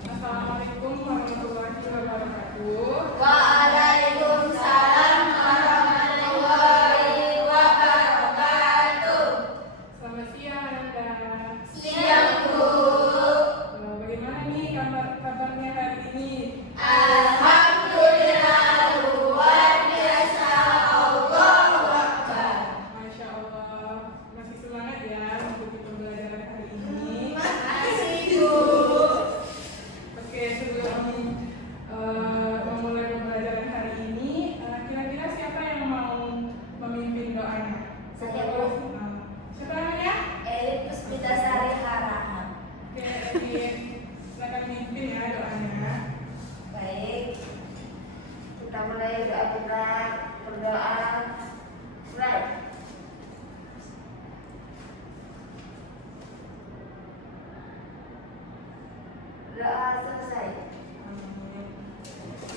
Assalamualaikum warahmatullahi wabarakatuh. Waalaikumsalam warahmatullahi wabarakatuh. Selamat siang, Anda. Siang, Bu. Bagaimana nih kabarnya hari ini? Alhamdulillah, luar biasa. Allahu Akbar. Masya Allah, masih semangat ya mengikuti pembelajaran hari ini. Makasih, Bu. Oke, sebelum memulai pembelajaran hari ini, kira-kira siapa yang mau memimpin doanya? Saya, Bu. Siapa namanya? Elit Puspitasari Harahap. Oke, Edit. Silakan mimpin ya doanya. Baik. Kita mulai doa kita. Berdoa. Mulai. Doa selesai.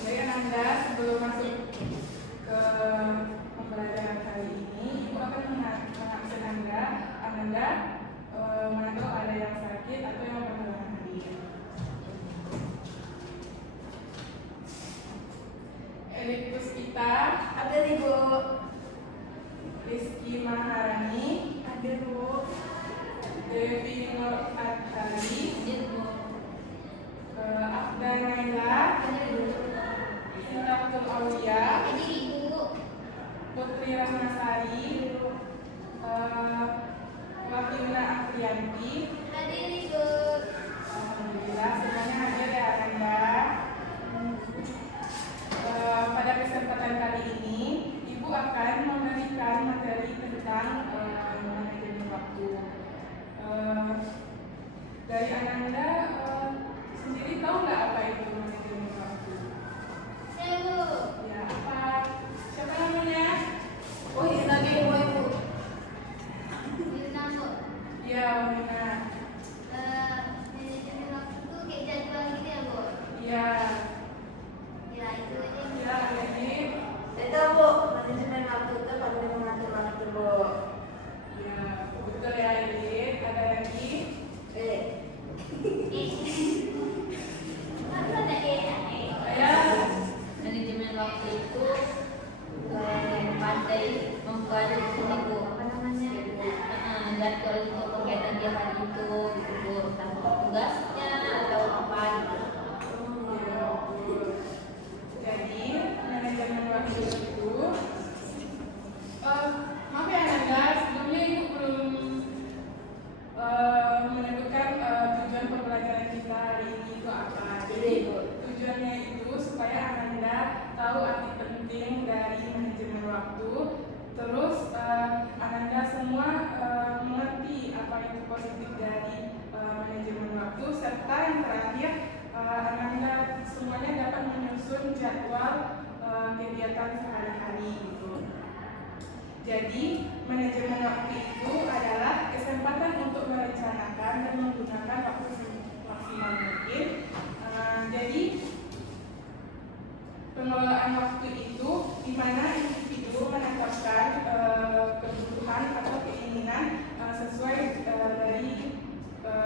Baik Anda, sebelum masuk ke pembelajaran hari ini, Ibu akan mengabsen Anda memantau ada yang sakit atau yang berhalangan hadir. Elit Puspita, Ada nih, Bu. Rizky Maharani, Ada, Bu. Devi Nur Adhari, Ada, Bu. Afda Naila, Ada, Bu. Sintatul Aulia, Ini Ibu. Putri Rasmasari, Wahyuna Afriyanti. Hadir, Ibu. Alhamdulillah semuanya hadir ya Anda. Pada kesempatan kali ini Ibu akan memberikan materi tentang manajemen waktu. Dari Anda sendiri tahu nggak apa itu manajemen waktu? Saya, Bu. Ya apa? Siapa namanya? Oh, ini lagi Ibu. Yuna, Bu. Ya Wina. Manajemen waktu itu kayak jadwal gitu ya, Bu? Ya. Ya, itu aja. Ya Edit. Saya tahu, Bu. Manajemen waktu itu pandai mengatur waktu, Bu. Ya betul ya Edit. Ada lagi? Mana ada Ya. manajemen waktu itu pandai membuat Bu. Apa namanya? Jadwal untuk kegiatan dia hari itu, gitu, Bu. Tanpa tugasnya atau apa gitu. Jadi manajemen waktu itu maaf ya Nanda, sebelumnya Ibu belum menentukan tujuan pembelajaran kita hari ini itu apa. Jadi tujuannya itu supaya Anda tahu arti penting dari manajemen waktu. Terus Anda semua mengerti apa itu positif dari manajemen waktu, serta yang terakhir Anda semuanya dapat menyusun jadwal kegiatan sehari-hari gitu. Jadi manajemen waktu itu adalah kesempatan untuk merencanakan dan menggunakan waktu semaksimal mungkin. Jadi pengelolaan waktu itu di mana individu menetapkan kebutuhan atau keinginan sesuai dari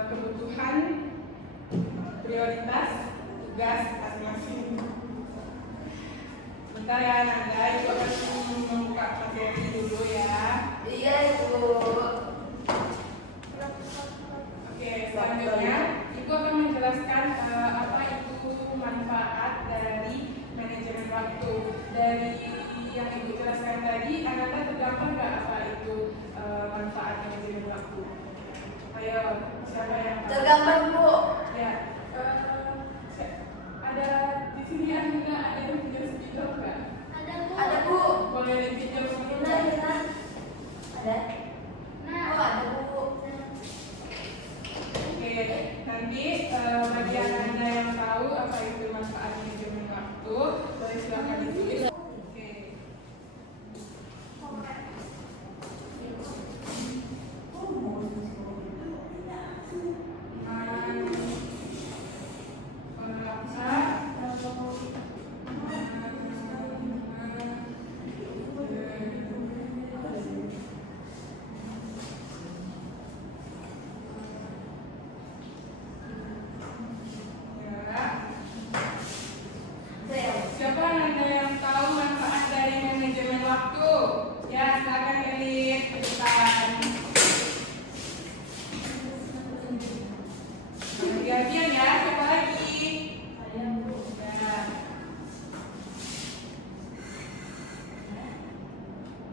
kebutuhan, prioritas, tugas masing-masing. Bentar ya Nanda, Ibu akan membuka materi dulu ya. Iya, Ibu. Oke, selanjutnya Ibu akan menjelaskan apa itu manfaat dari manajemen waktu. Dari yang Ibu jelaskan tadi, Anda tergambar nggak apa itu manfaat manajemen waktu? Ayo, siapa yang tahu? gambar Bu. Ya, ada di sini ada yang punya spidol nggak? Ada Bu. Boleh dipinjam dulu. Ada. Oh ada Bu. Oke, nanti bagi Anda yang tahu apa itu manfaat manajemen waktu, boleh silakan ditulis. Oke. Siapa Anda yang tahu manfaat dari manajemen waktu? Ya, silakan elit ke depan. Gantian ya, siapa lagi? Saya Bu. Ya.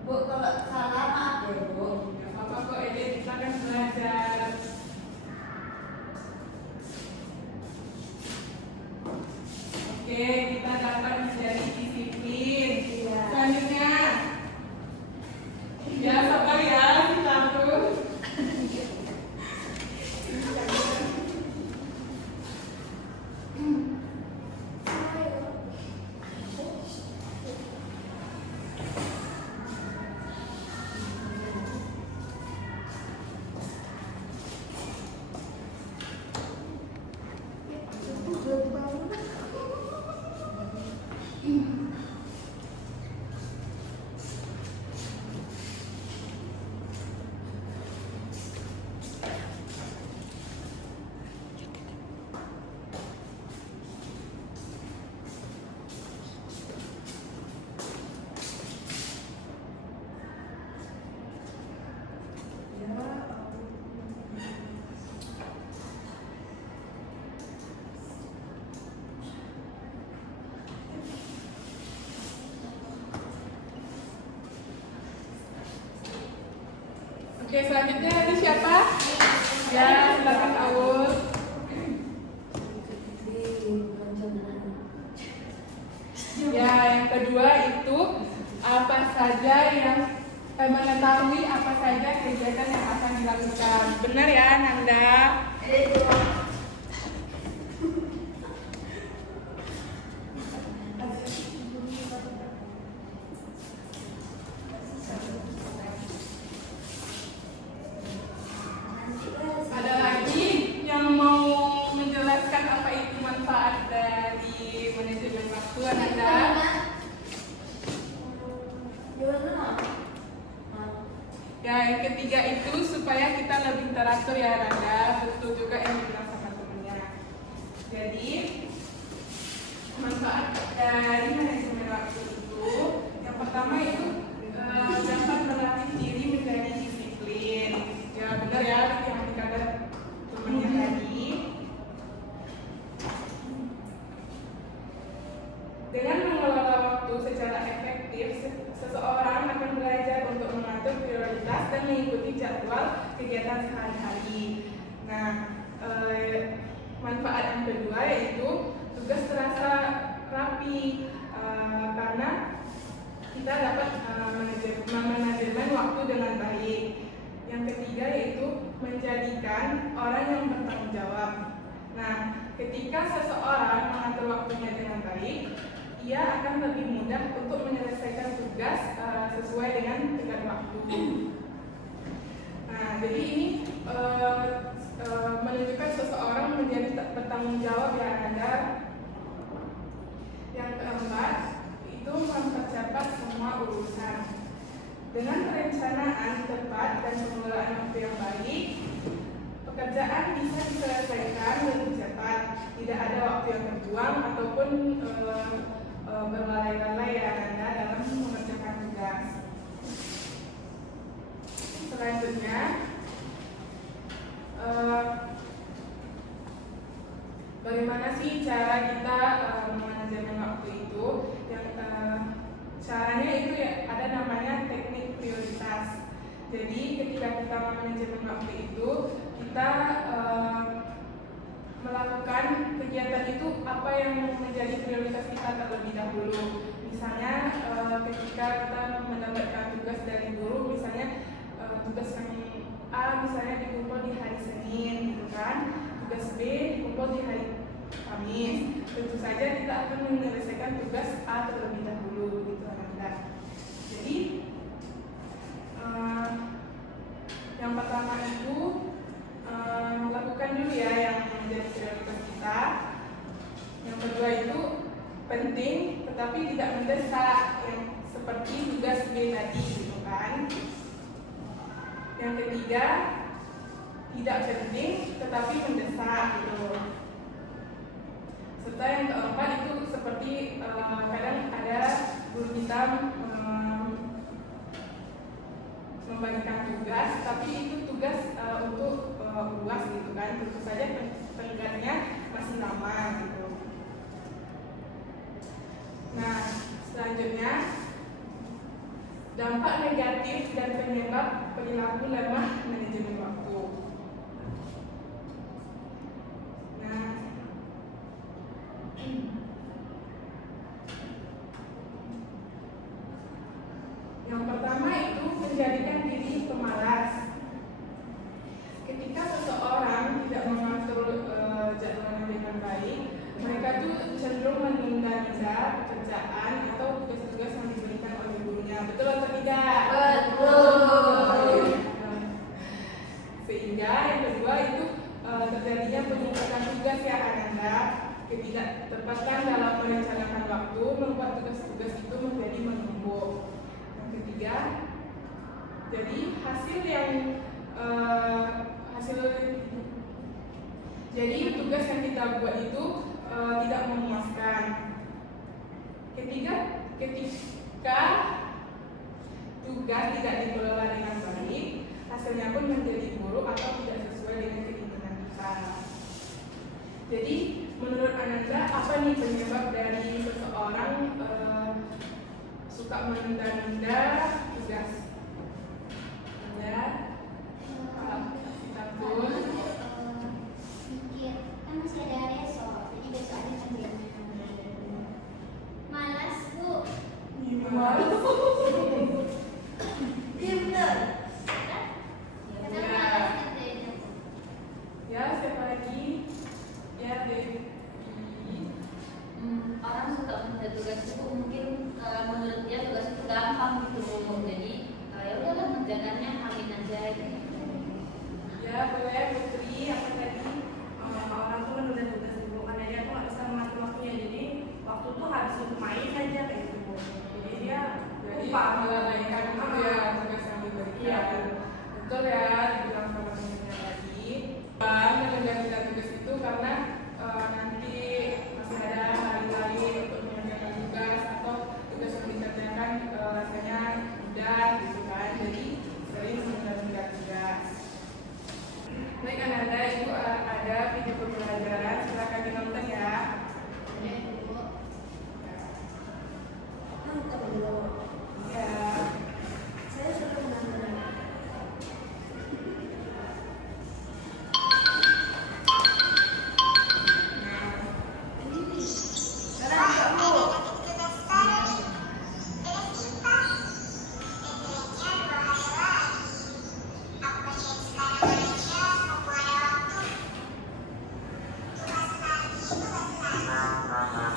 Bu kalau salah maaf ya Bu. Gak apa-apa kok elit, silakan belajar. Oke, kita dapat menjadi disiplin. Selanjutnya, ya sabar ya, kita tuh. Oke, selanjutnya nanti siapa? Ya, silakan Aul. Ya, yang kedua itu apa saja yang mengetahui apa saja kegiatan yang akan dilakukan. Benar ya, Nanda? Ada lagi yang mau menjelaskan apa itu manfaat dari manajemen waktu, Nanda? Ya, yang ketiga itu supaya kita lebih teratur ya, Nanda. Betul juga yang dibilang sama temennya. Jadi, manfaat dari manajemen waktu itu, yang pertama itu dapat melatih diri menjadi disiplin. Ya, benar ya, yang dikata temennya tadi. Dengan mengelola waktu secara efektif, seseorang akan belajar untuk mengatur prioritas dan mengikuti jadwal kegiatan sehari-hari. Nah, manfaat yang kedua yaitu tugas terasa rapi karena kita dapat manajemen waktu dengan baik. Yang ketiga yaitu menjadikan orang yang bertanggung jawab. Nah, ketika seseorang mengatur waktunya dengan baik, ia akan lebih mudah untuk menyelesaikan tugas sesuai dengan tenggat waktu. Nah, jadi ini menunjukkan seseorang menjadi bertanggung jawab ya, Anda. Yang keempat, itu mempercepat semua urusan. Dengan perencanaan tepat dan pengelolaan waktu yang baik, pekerjaan bisa diselesaikan lebih cepat. Tidak ada waktu yang terbuang ataupun berlalai-lalai ya, Anda dalam mengerjakan tugas. Selanjutnya, bagaimana sih cara kita manajemen waktu itu? Yang caranya itu ya ada namanya teknik prioritas. Jadi ketika kita manajemen waktu itu, kita tugas yang A misalnya dikumpul di hari Senin gitu kan, tugas B dikumpul di hari Kamis. Tentu saja kita akan menyelesaikan tugas A terlebih dahulu gitu anak-anak. Jadi yang pertama itu lakukan dulu ya yang menjadi prioritas kita. Yang kedua itu penting tetapi tidak mendesak, yang seperti tugas B tadi gitu kan. Yang ketiga tidak penting tetapi mendesak gitu. Serta yang keempat itu seperti kadang ada guru kita membagikan tugas, tapi itu tugas untuk UAS gitu kan. Tentu saja peninggalannya masih lama gitu. Nah, selanjutnya dampak negatif dan penyebab perilaku lemah manajemen waktu. Nah, yang pertama itu menjadikan diri pemalas. Ketika seseorang tidak mengatur jadwalnya dengan baik, mereka tuh cenderung menunda-nunda pekerjaan atau tugas-tugas yang diberikan oleh gurunya. Betul atau tidak? Betul. Sehingga yang kedua itu terjadinya penumpukan tugas ya anak-anak. Ketidaktepatan dalam merencanakan waktu membuat tugas-tugas itu menjadi menumpuk. Yang ketiga, jadi jadi tugas yang kita buat itu tidak memuaskan. Ketiga, ketika tugas tidak dikelola dengan baik, hasilnya pun menjadi buruk atau tidak sesuai dengan keinginan kita. Jadi menurut Ananda, apa nih penyebab dari seseorang suka menunda-nunda tugas? Ya, kita pun mikir kan masih ada besok, jadi besok ada kerjaan. Malas bu. Iya benar. Kenapa malas kerjanya? Ya, siapa lagi? Ya, Devi. Orang suka menunda tugas itu mungkin menurut dia tugas itu gampang gitu, jadi ya udahlah kerjaannya amin aja gitu. Ya, boleh Putri, apa tadi? Orang tuh menunda tugas dulu karena dia tuh nggak bisa mengatur waktunya, jadi waktu tuh harus untuk main aja kayak gitu. Jadi dia lupa melalaikan itu ya tugas yang diberikan. Iya. Betul ya, dibilang sama temennya tadi. Menunda tugas itu karena nanti masih ada hari lain untuk mengerjakan tugas atau tugas yang dikerjakan rasanya mudah gitu kan. Jadi sering menunda tugas. Baik Ananda, itu ada video pembelajaran, silakan ditonton ya. nonton dulu. Ya. Saya suka menonton. Thank you.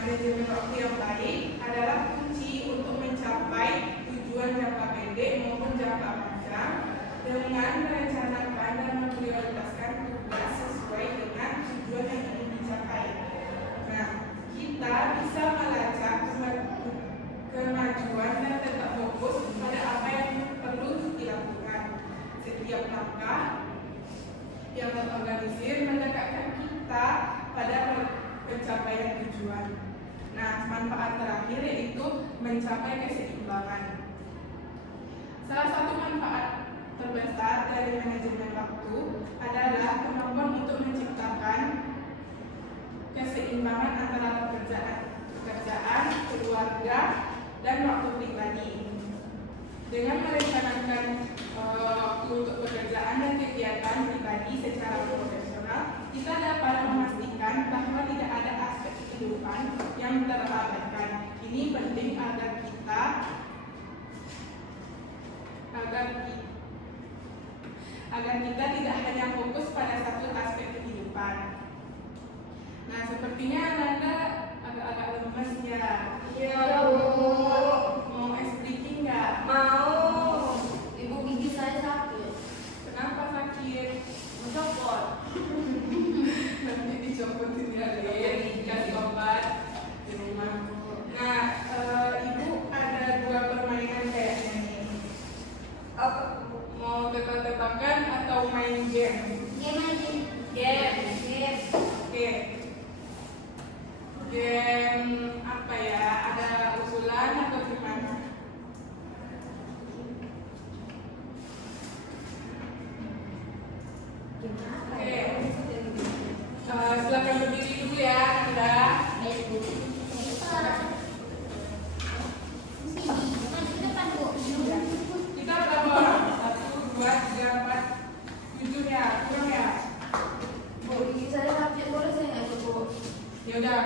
manajemen waktu yang baik adalah kunci untuk mencapai tujuan jangka pendek maupun jangka panjang dengan merencanakan dan memprioritaskan tugas sesuai dengan tujuan yang ingin dicapai. Nah, kita bisa melacak kemajuan dan tetap fokus pada apa yang perlu dilakukan. Setiap langkah yang terorganisir mendekatkan kita pada pencapaian tujuan. Nah, manfaat terakhir yaitu mencapai keseimbangan. Salah satu manfaat terbesar dari manajemen waktu adalah kemampuan untuk menciptakan keseimbangan antara pekerjaan, keluarga, dan waktu pribadi. Dengan merencanakan waktu untuk pekerjaan dan kegiatan pribadi secara profesional, kita dapat memastikan bahwa tidak ada aspek kehidupan yang terabaikan. Ini penting agar kita tidak hanya fokus pada satu aspek kehidupan. Nah, sepertinya Nanda agak-agak lemes ya. Iya, Bu. Mau es breaking nggak? Mau. Ibu gigi saya sakit. Kenapa sakit? Mencopot. Nanti dicopotin ya, dikasih obat di rumah. Nah, Ibu ada 2 permainan kayaknya nih. Mau tebak-tebakan atau main game? Game aja. Game. Oke. Game apa ya? Ada usulan atau gimana? Oke. Silakan berdiri dulu ya, Anda. Maju ke depan, Bu. Kita berapa orang? 1, 2, 3, 4, 7 ya, kurang ya? Bu, gigi saya sakit. Boleh saya nggak ikut, Bu? Ya udah,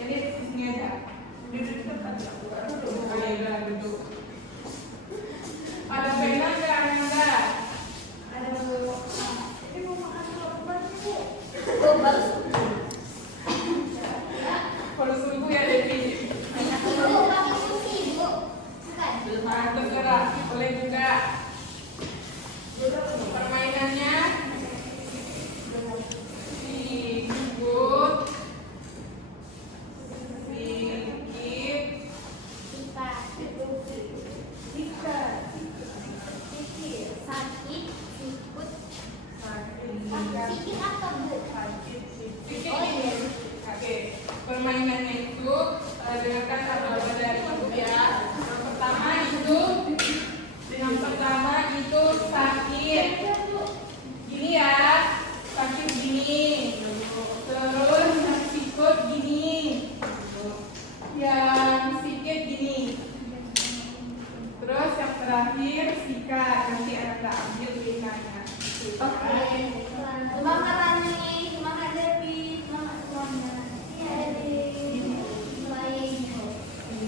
ini di sini aja. Duduk di tempat. Oh ya udah, duduk. Ada pena nggak Anda? Ada, Bu. Ini mau makan apa, Bu? Oh, bagus. Kalau subuh ya Devi. Bu, pakai sushi, Bu. Bukan. Terserah, boleh juga. Permainannya sikut, sikit, Sakit, sikut. sakit, Sikit apa, Bu? sikit. Oke, permainannya itu dengarkan kata-kata dari Ibu ya. Yang pertama itu sakit. Gini ya, sakit gini. Terus yang sikut gini. Yang sikit gini. Terus yang terakhir sikat. Nanti Anda ambil tulisannya. Oke. Semangat Rani, semangat Devi, semangat semuanya. Iya, Devi. Baik.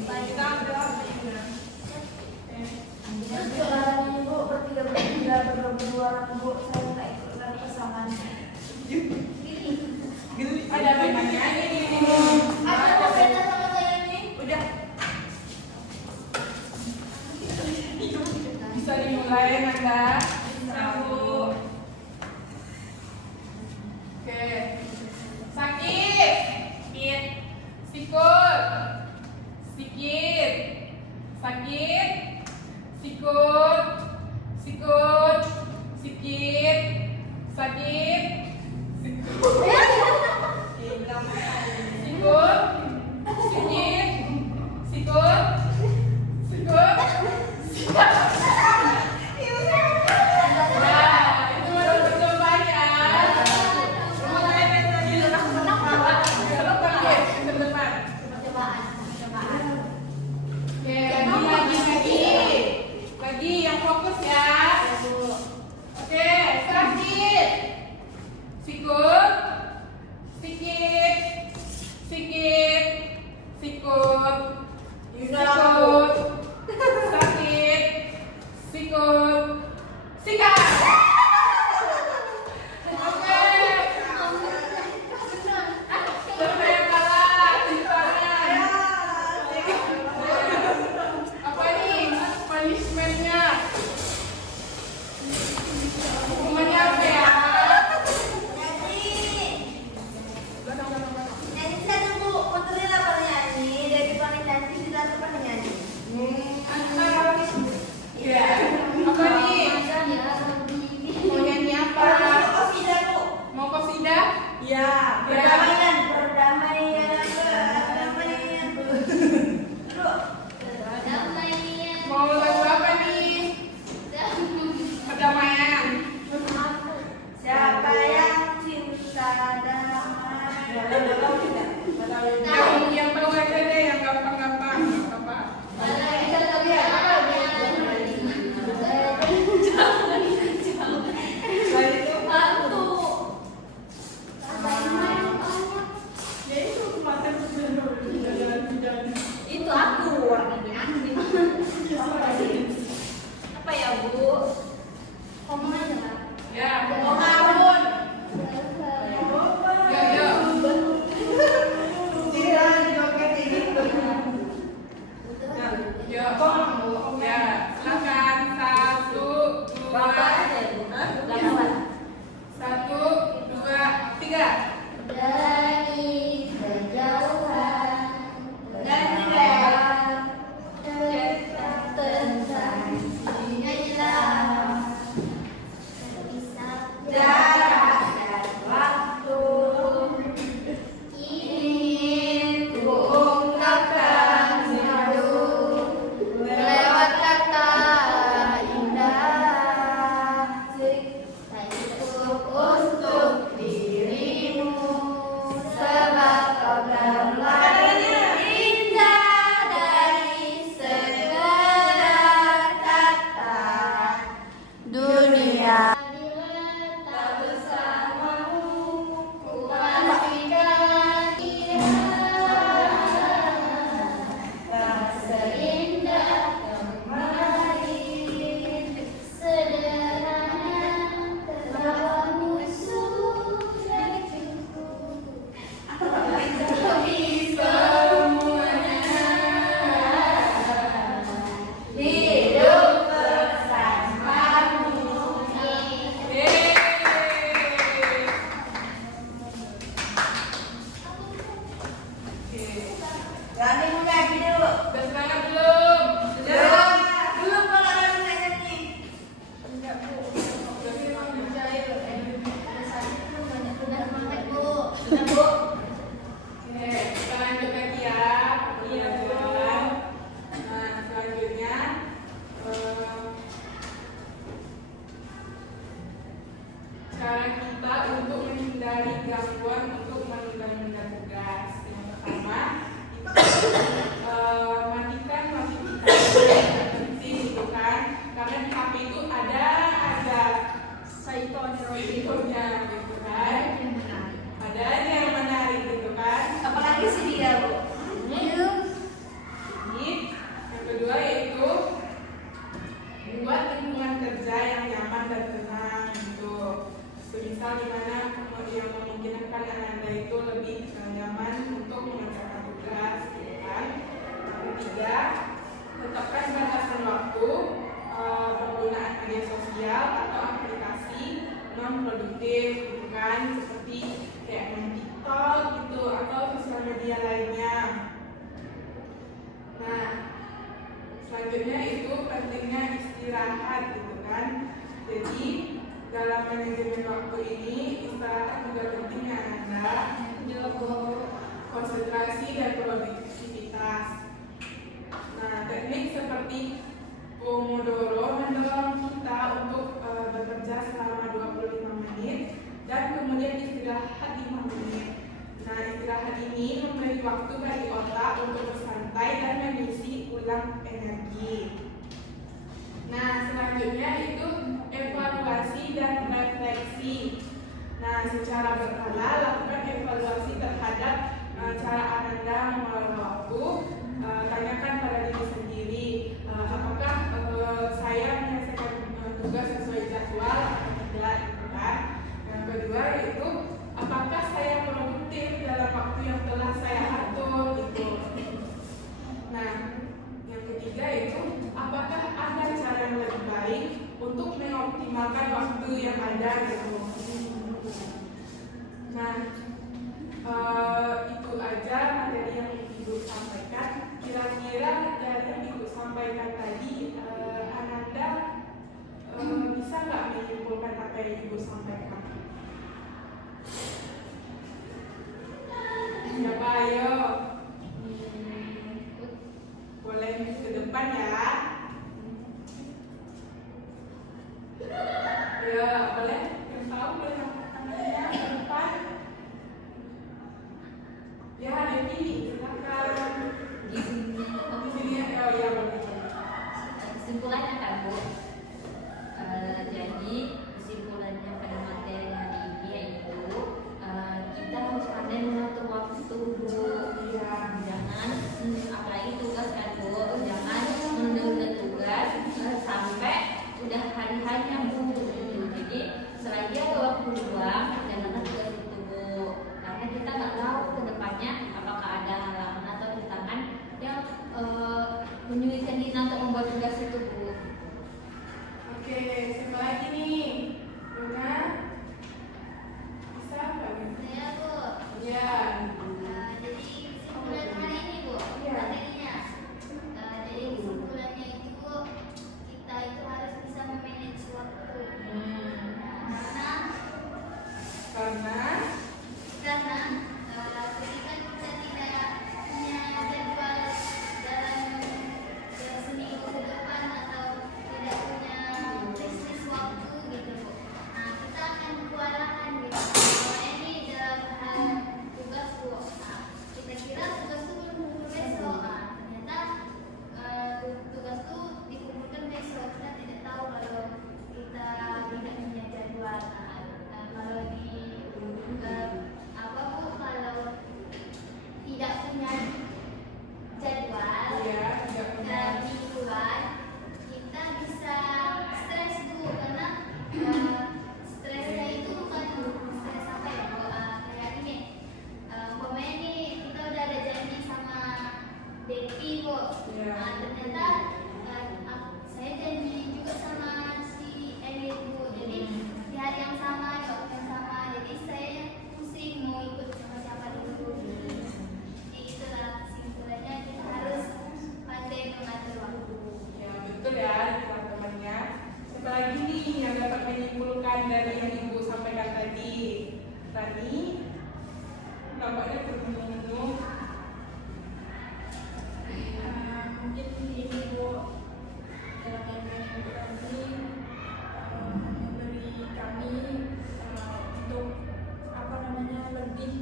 Baik. Kita ambil apa ya? Caranya, Bu, bertiga berdua, Bu. Saya nggak ikut lagi pasangan. Ada penanya ini. Ada mau beda sama saya nih? Udah. Bisa dimulai Nanda. Bu. Oke. Sakit. Sikut. Sikit. Sakit. Sikut. Sikut. Sikit. Sakit. Sikut. Sikut. Sikit. Sikut. Sikut. Nah, itu baru percobaan ya. Mulai dari tadi depan. Percobaan. Oke, lagi. Ya, perdamaian, perdamaian, perdamaian. Aduh, Perdamaian. Mau lagu apa nih? Perdamaian. siapa yang cinta damai? Yang tahu aja deh, yang gampang-gampang. Apa? Ya itu kemarin jalan-jalan. Itu aku warnanya. Apa ya, Bu? Ngomong aja, Kak. Ya. Oh ngawun. Ya. Jangan joget ini. Ya. Ya. Silakan. 1, 2, Bapak aja, Bu. Lawan. 1, 2, 3. Dari kejauhan Dan tentang cinta bisa jarak dan waktu ingin ku ungkapkan malu lewat kata indah. tak cukup untuk dirimu Sebab kau terlalu indah dari sekedar kata dunia tak bersamamu. ku pastikan dia tak seindah kemarin sederhana terlalu sudah cukup Tapi semuanya hidup bersamamu. Yeay. Oke. Jangan nyanyi dulu. Udah semangat belum? Belum kalau ada yang nyanyi. Enggak, Bu. Ada satu tuh banyak banget Bu. Oke, kita lanjut lagi ya. Iya, jalan. Nah, selanjutnya cara kita untuk menghindari gangguan untuk menunda-nunda tugas. Yang pertama, itu matikan notifikasi yang penting gitu kan. Karena di HP itu ada fiturnya gitu kan. Ada aja yang menarik gitu kan. Apalagi sih dia, Bu? Ini yang kedua yaitu buat lingkungan kerja yang nyaman dan tenang gitu. Semisal dimana yang memungkinkan Anda itu lebih nyaman untuk mengerjakan tugas, gitu kan. Yang ketiga, tetapkan batasan waktu penggunaan media sosial atau aplikasi non produktif, gitu kan, seperti kayak main TikTok gitu atau sosial media lainnya. Nah, selanjutnya itu pentingnya istirahat gitu kan. Jadi dalam manajemen waktu ini istirahat juga penting ya Anda untuk konsentrasi dan produktivitas. Nah, teknik seperti Pomodoro mendorong kita untuk bekerja selama 25 menit dan kemudian istirahat 5 menit. Nah, istirahat ini memberi waktu bagi otak untuk bersantai dan mengisi ulang energi. Nah, selanjutnya itu evaluasi dan refleksi. Nah, secara berkala lakukan evaluasi terhadap cara Anda mengelola waktu. Tanyakan pada diri sendiri, apakah saya menyelesaikan tugas sesuai jadwal atau tidak, gitu kan. Yang kedua yaitu apakah saya produktif dalam waktu yang telah saya atur, gitu. Nah, yang ketiga itu apakah ada cara yang lebih baik untuk mengoptimalkan waktu yang ada, gitu. Nah, itu aja materi yang Ibu sampaikan. Kira-kira dari yang Ibu sampaikan tadi, Ananda bisa nggak menyimpulkan apa yang Ibu sampaikan? siapa? Ayo. Boleh ke depan ya. Ya, boleh. Yang tahu boleh angkat tangannya ke depan. Ya, Devi, silakan. Di sini Di sini ya, oh ya boleh. kesimpulannya kan Bu. Jadi kesimpulannya pada materi hari ini yaitu kita harus pandai mengatur waktu Bu. Jangan apalagi tugas kan Bu, jangan menunda-nunda tugas sampai udah hari-harinya Bu. Jadi selagi ada waktu luang jangan tugas itu Bu, karena kita nggak tahu ke depannya apakah ada halangan atau rintangan yang menyulitkan kita untuk membuat tugas itu Bu. Oke, siapa lagi nih? Luna? Bisa apa nih? Saya Bu. Ya. Jadi kesimpulan hari ini Bu, Iya. materinya. Jadi kesimpulannya itu Bu, kita itu harus bisa memanage waktu. Karena Karena ketika kita tidak punya jadwal dalam seminggu ke depan atau tidak punya bisnis waktu gitu Bu, nah kita akan kewalahan gitu. Soalnya ini dalam hal tugas Bu, nah, kita kira tugas itu belum kumpul besok, nah, ternyata tugas itu dikumpulkan besok. Kita tidak tahu kalau kita tidak punya jadwal. Nah, kalau di apa Bu, kalau tidak punya jadwal ya, tidak punya. mingguan, kita bisa stres Bu, karena stresnya itu bukan stres apa ya Bu, kayak ini umpamanya nih kita udah ada janji sama Devi Bu, Ya. ternyata saya janji juga sama si Elit Bu, jadi di hari yang sama, di waktu yang sama, jadi saya pusing mau ikut sama siapa dulu. Jadi itulah kesimpulannya, kita harus pandai mengatur waktu. Ya, betul ya teman-temannya. Siapa lagi nih yang dapat menyimpulkan dari yang Ibu sampaikan tadi? Rani? Nampaknya termenung-menung. Mungkin ini Bu, dalam menyimpulkan ini memberi kami untuk apa namanya lebih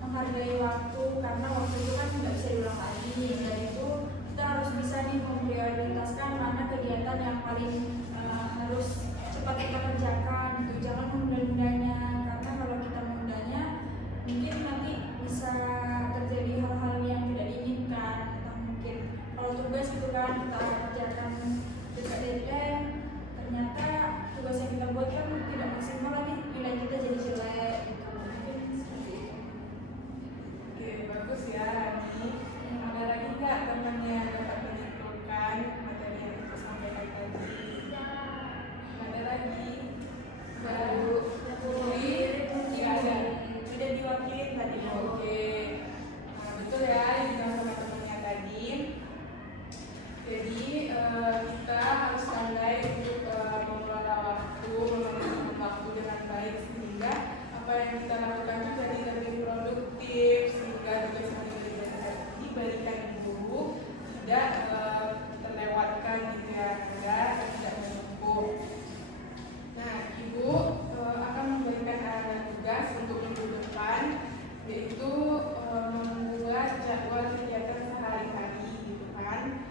menghargai waktu, karena waktu itu kan nggak bisa diulang lagi. Dan itu kita harus bisa nih memprioritaskan mana kegiatan yang paling harus cepat kita kerjakan gitu. Jangan menunda-nundanya, karena kalau kita menundanya mungkin nanti bisa terjadi hal-hal yang tidak diinginkan. Entah mungkin kalau tugas itu kan kita kerjakan dekat deadline, ternyata tugas yang kita buat kan tidak maksimal, nanti nilai kita jadi jelek gitu. Mungkin seperti itu. Oke, bagus ya Rani. Ada lagi nggak temannya yang dapat menyimpulkan materi yang Ibu sampaikan tadi? Ada lagi? Baru tidak ada. Sudah diwakilin tadi. Oke, nah, betul ya yang dibilang sama temannya tadi. Jadi kita harus pandai untuk mengelola waktu, menggunakan waktu dengan baik sehingga apa yang kita lakukan itu jadi lebih produktif, sehingga tugas yang diberikan guru tidak terlewatkan gitu ya, tidak menumpuk. Nah, Ibu akan memberikan arahan tugas untuk minggu depan, yaitu membuat jadwal kegiatan sehari-hari gitu kan.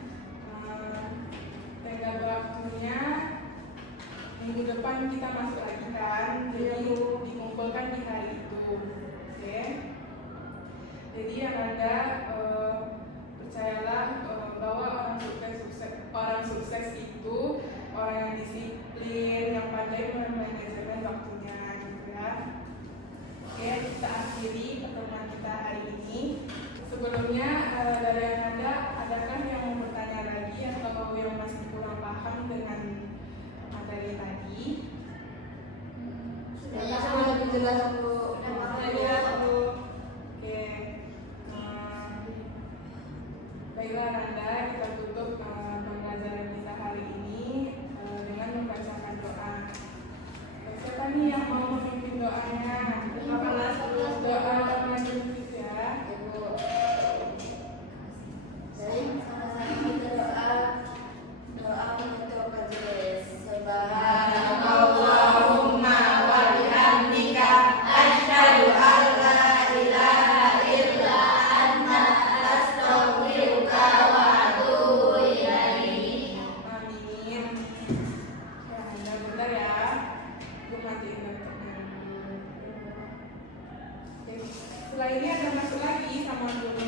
Tenggat waktunya minggu depan kita masuk lagi kan, jadi dikumpulkan di hari itu. Oke. Jadi yang ada percayalah bahwa orang sukses itu orang yang disiplin, yang pandai memanajemen waktunya gitu ya. Oke, kita akhiri pertemuan kita hari ini. Sebelumnya dari yang ada, adakah yang mau bertanya lagi atau yang masih kurang paham dengan materi tadi? Sudah lebih jelas Bu. Sudah jelas Bu. Oke. Baiklah Nanda, kita tutup pembelajaran kita hari ini dengan membacakan doa. Siapa nih yang mau memimpin doanya? Doa majelis ya. setelah ini ada masuk lagi sama dulu